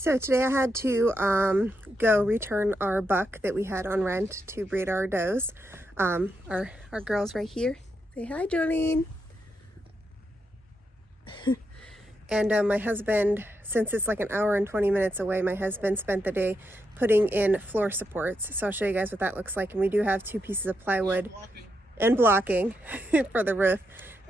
So today I had to go return our buck that we had on rent to breed our does. Our girl's right here. Say hi, Jolene. And my husband, since it's like an hour and 20 minutes away, my husband spent the day putting in floor supports. So I'll show you guys what that looks like. And we do have 2 pieces of plywood and blocking for the roof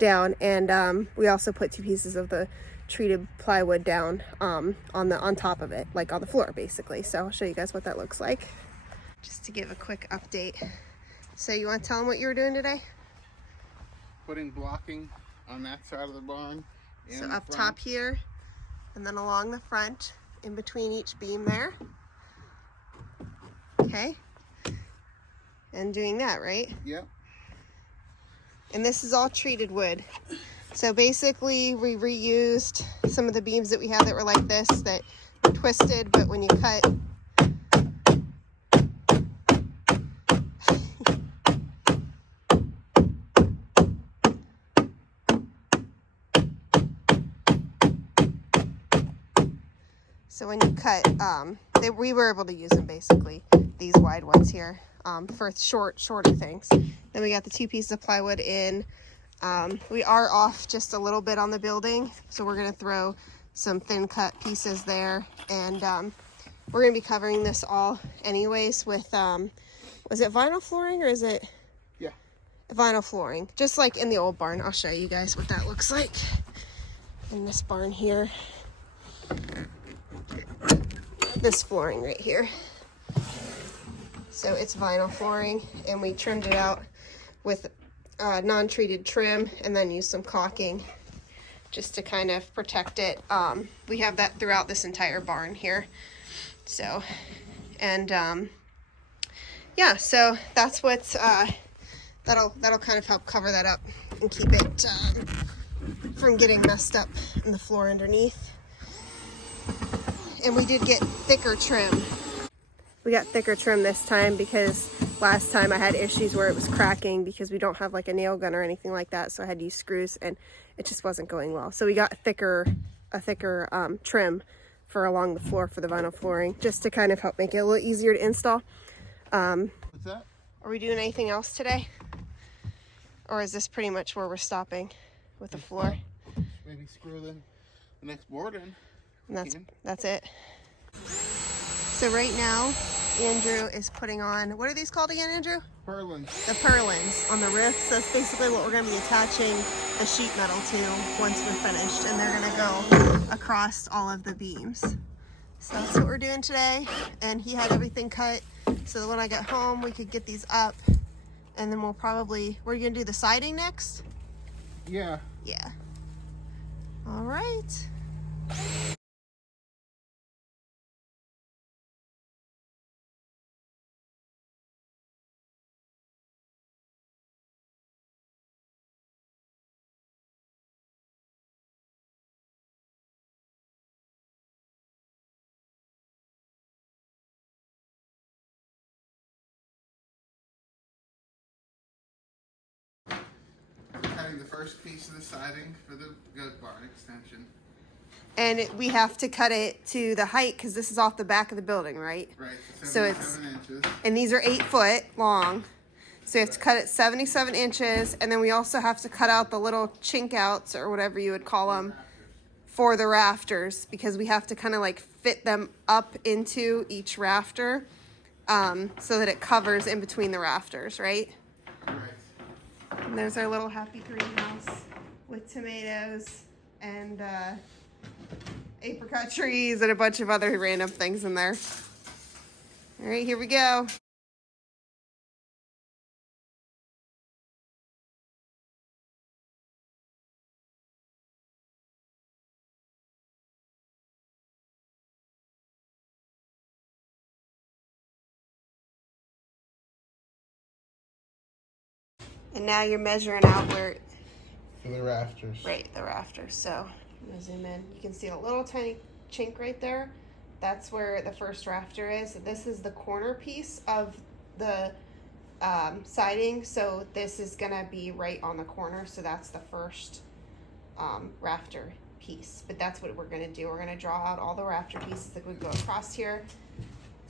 down. And we also put 2 pieces of the treated plywood down on top of it, like on the floor basically. So I'll show you guys what that looks like. Just to give a quick update. So you want to tell them what you were doing today? Putting blocking on that side of the barn. So up top here, and then along the front, in between each beam there. Okay. And doing that, right? Yep. And this is all treated wood. So basically we reused some of the beams that we had that were like this, that were twisted, but when you cut, we were able to use them basically, these wide ones here, for shorter things. Then we got the 2 pieces of plywood in. We are off just a little bit on the building, so we're going to throw some thin cut pieces there, and we're going to be covering this all anyways with, was it vinyl flooring or is it? Yeah. Vinyl flooring, just like in the old barn. I'll show you guys what that looks like in this barn here. This flooring right here. So it's vinyl flooring, and we trimmed it out with non-treated trim and then used some caulking just to kind of protect it. We have that throughout this entire barn here. So, and yeah, so that's what that'll kind of help cover that up and keep it from getting messed up in the floor underneath. And we did get thicker trim. We got thicker trim this time because last time I had issues where it was cracking because we don't have like a nail gun or anything like that, so I had to use screws and it just wasn't going well. So we got a thicker trim for along the floor for the vinyl flooring, just to kind of help make it a little easier to install. What's that? Are we doing anything else today? Or is this pretty much where we're stopping with the floor? Maybe screw the next board in. And that's it. So right now, Andrew is putting on, what are these called again, Andrew? Purlins. The purlins on the roof. So that's basically what we're going to be attaching the sheet metal to once we're finished. And they're going to go across all of the beams. So that's what we're doing today. And he had everything cut so that when I get home, we could get these up. And then we're going to do the siding next? Yeah. Yeah. All right. Cutting the first piece of the siding for the goat barn extension. And we have to cut it to the height because this is off the back of the building, right? Right, So 77 inches. And these are 8 foot long. So you have to cut it 77 inches. And then we also have to cut out the little chink outs or whatever you would call them for the rafters, because we have to kind of like fit them up into each rafter so that it covers in between the rafters, right? Right. And there's our little happy greenhouse with tomatoes and apricot trees and a bunch of other random things in there. All right, here we go. And now you're measuring out where... For the rafters. Right, the rafters. So I'm going to zoom in. You can see a little tiny chink right there. That's where the first rafter is. This is the corner piece of the siding. So this is going to be right on the corner. So that's the first rafter piece, but that's what we're gonna do. We're gonna draw out all the rafter pieces that would go across here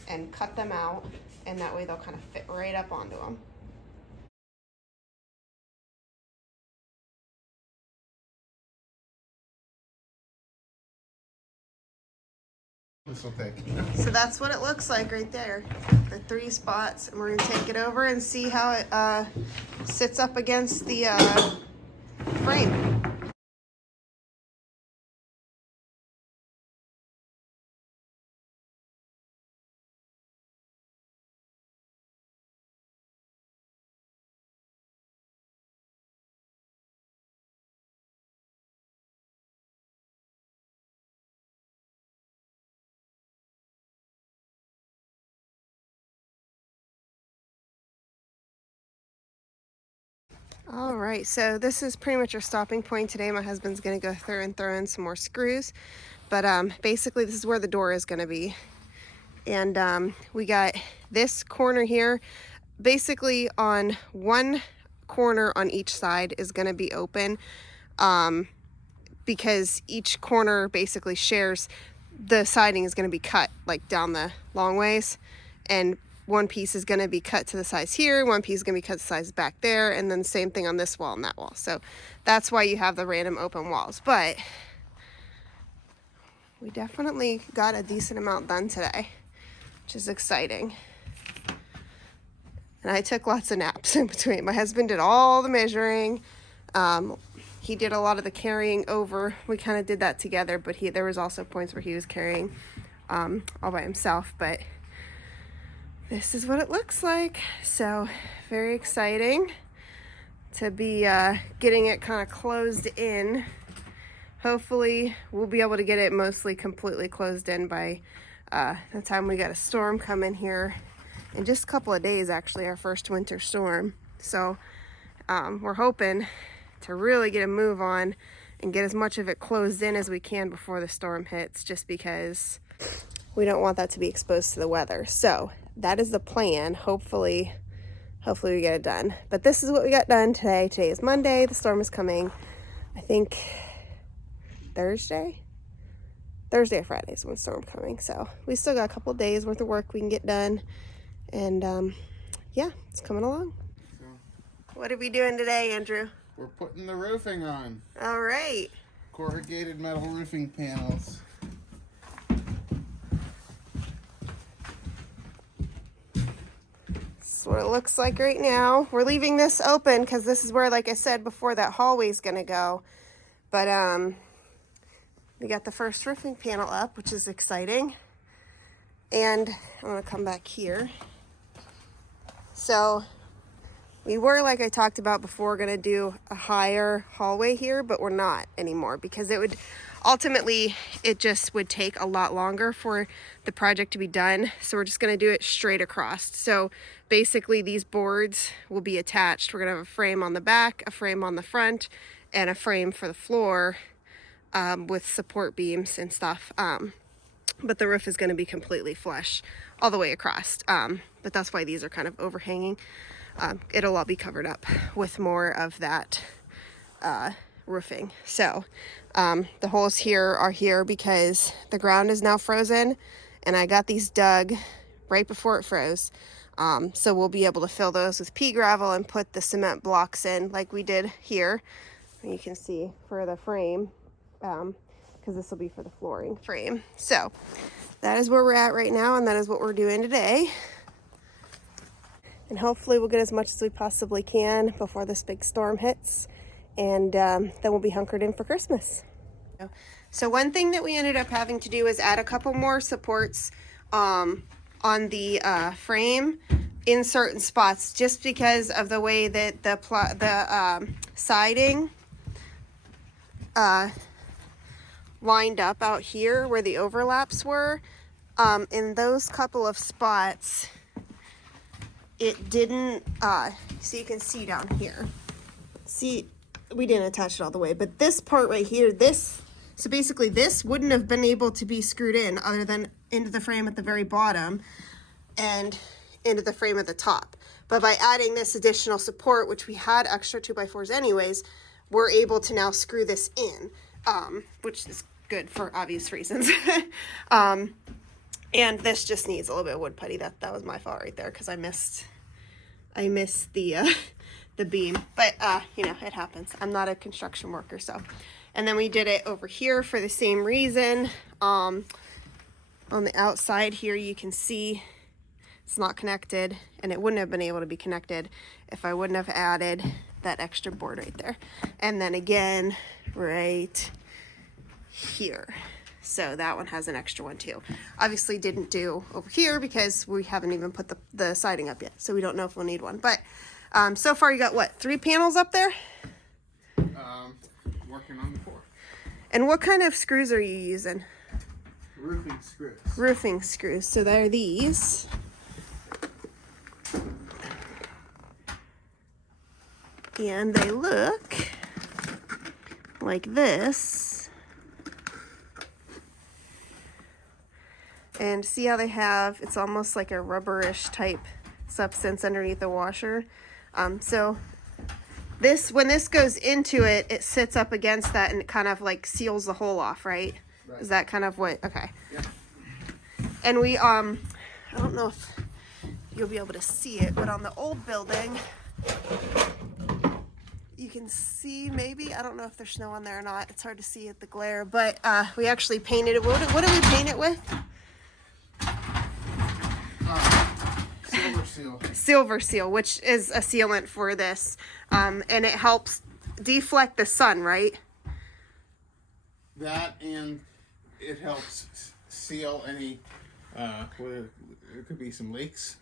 and cut them out, and that way they'll kind of fit right up onto them. This will take. So that's what it looks like right there, the 3 spots, and we're gonna take it over and see how it sits up against the frame. All right, so this is pretty much our stopping point today. My husband's gonna go through and throw in some more screws, but basically this is where the door is gonna be. And we got this corner here. Basically on one corner on each side is gonna be open because each corner basically shares, the siding is gonna be cut like down the long ways, and one piece is going to be cut to the size here, one piece is going to be cut to the size back there, and then same thing on this wall and that wall. So that's why you have the random open walls. But we definitely got a decent amount done today, which is exciting. And I took lots of naps in between. My husband did all the measuring. He did a lot of the carrying over. We kind of did that together, but there was also points where he was carrying all by himself. But this is what it looks like. So very exciting to be getting it kind of closed in. Hopefully we'll be able to get it mostly completely closed in by the time we got a storm coming here in just a couple of days, actually, our first winter storm. So we're hoping to really get a move on and get as much of it closed in as we can before the storm hits, just because we don't want that to be exposed to the weather. So that is the plan. Hopefully we get it done. But this is what we got done today. Today is Monday. The storm is coming, I think, Thursday or Friday is when the storm coming. So we still got a couple days worth of work we can get done. And yeah, it's coming along. So, what are we doing today, Andrew? we're putting the roofing on. All right. Corrugated metal roofing panels. That's what it looks like right now. We're leaving this open because this is where, like I said before, that hallway's gonna go. But we got the first roofing panel up, which is exciting. And I'm gonna come back here. So we were, like I talked about before, gonna do a higher hallway here, but we're not anymore because it would ultimately, it just would take a lot longer for the project to be done. So we're just gonna do it straight across. So basically these boards will be attached. We're gonna have a frame on the back, a frame on the front, and a frame for the floor with support beams and stuff. But the roof is gonna be completely flush all the way across. But that's why these are kind of overhanging. It'll all be covered up with more of that roofing. So the holes here are here because the ground is now frozen, and I got these dug right before it froze. So we'll be able to fill those with pea gravel and put the cement blocks in like we did here. You can see for the frame, because this will be for the flooring frame. So that is where we're at right now, and that is what we're doing today. And hopefully we'll get as much as we possibly can before this big storm hits, and then we'll be hunkered in for Christmas. So one thing that we ended up having to do is add a couple more supports on the frame in certain spots, just because of the way that the siding lined up out here where the overlaps were. In those couple of spots, it didn't, so you can see down here. See, we didn't attach it all the way, but this part right here, so basically this wouldn't have been able to be screwed in other than into the frame at the very bottom and into the frame at the top. But by adding this additional support, which we had extra 2x4s anyways, we're able to now screw this in. which is good for obvious reasons. And this just needs a little bit of wood putty. That was my fault right there because I missed the the beam. But you know, it happens. I'm not a construction worker, so. And then we did it over here for the same reason. On the outside here, you can see it's not connected, and it wouldn't have been able to be connected if I wouldn't have added that extra board right there. And then again, right here. So that one has an extra one too. Obviously didn't do over here because we haven't even put the siding up yet. So we don't know if we'll need one. But so far you got what, 3 panels up there? Working on the 4. And what kind of screws are you using? Roofing screws. Roofing screws. So they're these. And they look like this. And see how they have, it's almost like a rubberish type substance underneath the washer. So this, when this goes into it, it sits up against that and it kind of like seals the hole off, right? Is that kind of what, okay. Yeah. And we, I don't know if you'll be able to see it, but on the old building, you can see maybe, I don't know if there's snow on there or not. It's hard to see at the glare, but we actually painted it. What did we paint it with? Silver seal. Silver seal, which is a sealant for this. And it helps deflect the sun, right? That, and it helps seal any, there could be some leaks.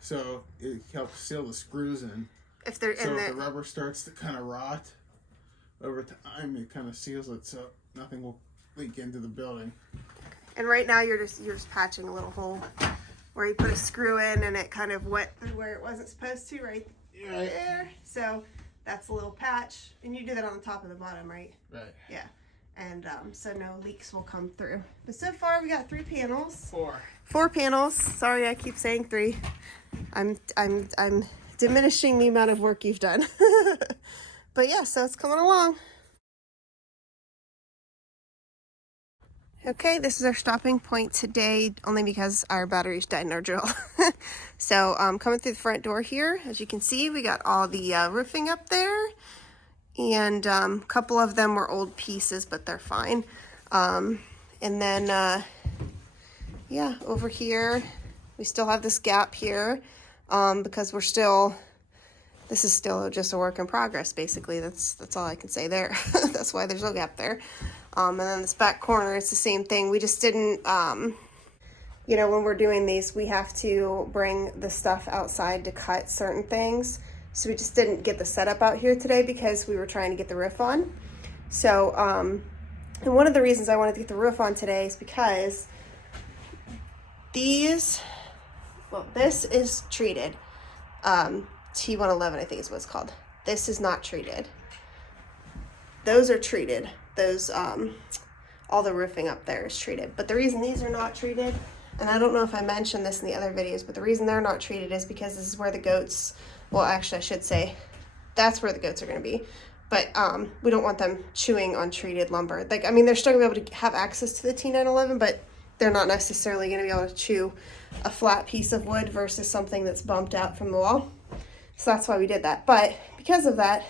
So it helps seal the screws in. If they're So in if the the, rubber starts to kind of rot over time, it kind of seals it so nothing will leak into the building. and right now you're just patching a little hole where you put a screw in and it kind of went where it wasn't supposed to, right there. So that's a little patch, and you do that on the top and the bottom, right? Right. Yeah. And so no leaks will come through. But so far we got 3 panels. 4 panels. Sorry, I keep saying 3. I'm diminishing the amount of work you've done. But yeah, so it's coming along. Okay, this is our stopping point today, only because our batteries died in our drill. So coming through the front door here, as you can see, we got all the roofing up there. And a couple of them were old pieces, but they're fine. And then, yeah, over here, we still have this gap here because this is still just a work in progress, basically. That's all I can say there. That's why there's no gap there. And then this back corner, it's the same thing. We just didn't, you know, when we're doing these, we have to bring the stuff outside to cut certain things. So we just didn't get the setup out here today because we were trying to get the roof on. So, and one of the reasons I wanted to get the roof on today is because this is treated. T111, I think is what it's called. This is not treated. Those are treated. Those, all the roofing up there is treated. But the reason these are not treated, and I don't know if I mentioned this in the other videos, but the reason they're not treated is because this is where the goats, well, actually I should say, that's where the goats are going to be. But we don't want them chewing on treated lumber. Like, I mean, they're still going to be able to have access to the T911, but they're not necessarily going to be able to chew a flat piece of wood versus something that's bumped out from the wall. So that's why we did that. But because of that,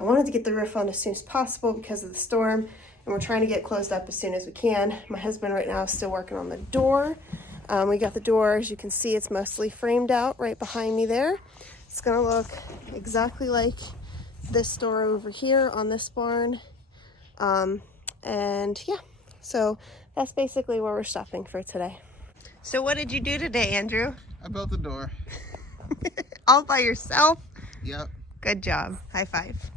I wanted to get the roof on as soon as possible because of the storm, and we're trying to get closed up as soon as we can. My husband right now is still working on the door. We got the door, as you can see, it's mostly framed out right behind me there. It's gonna look exactly like this door over here on this barn. And yeah, so that's basically where we're stopping for today. So what did you do today, Andrew? I built the door. All by yourself? Yep. Good job. High five.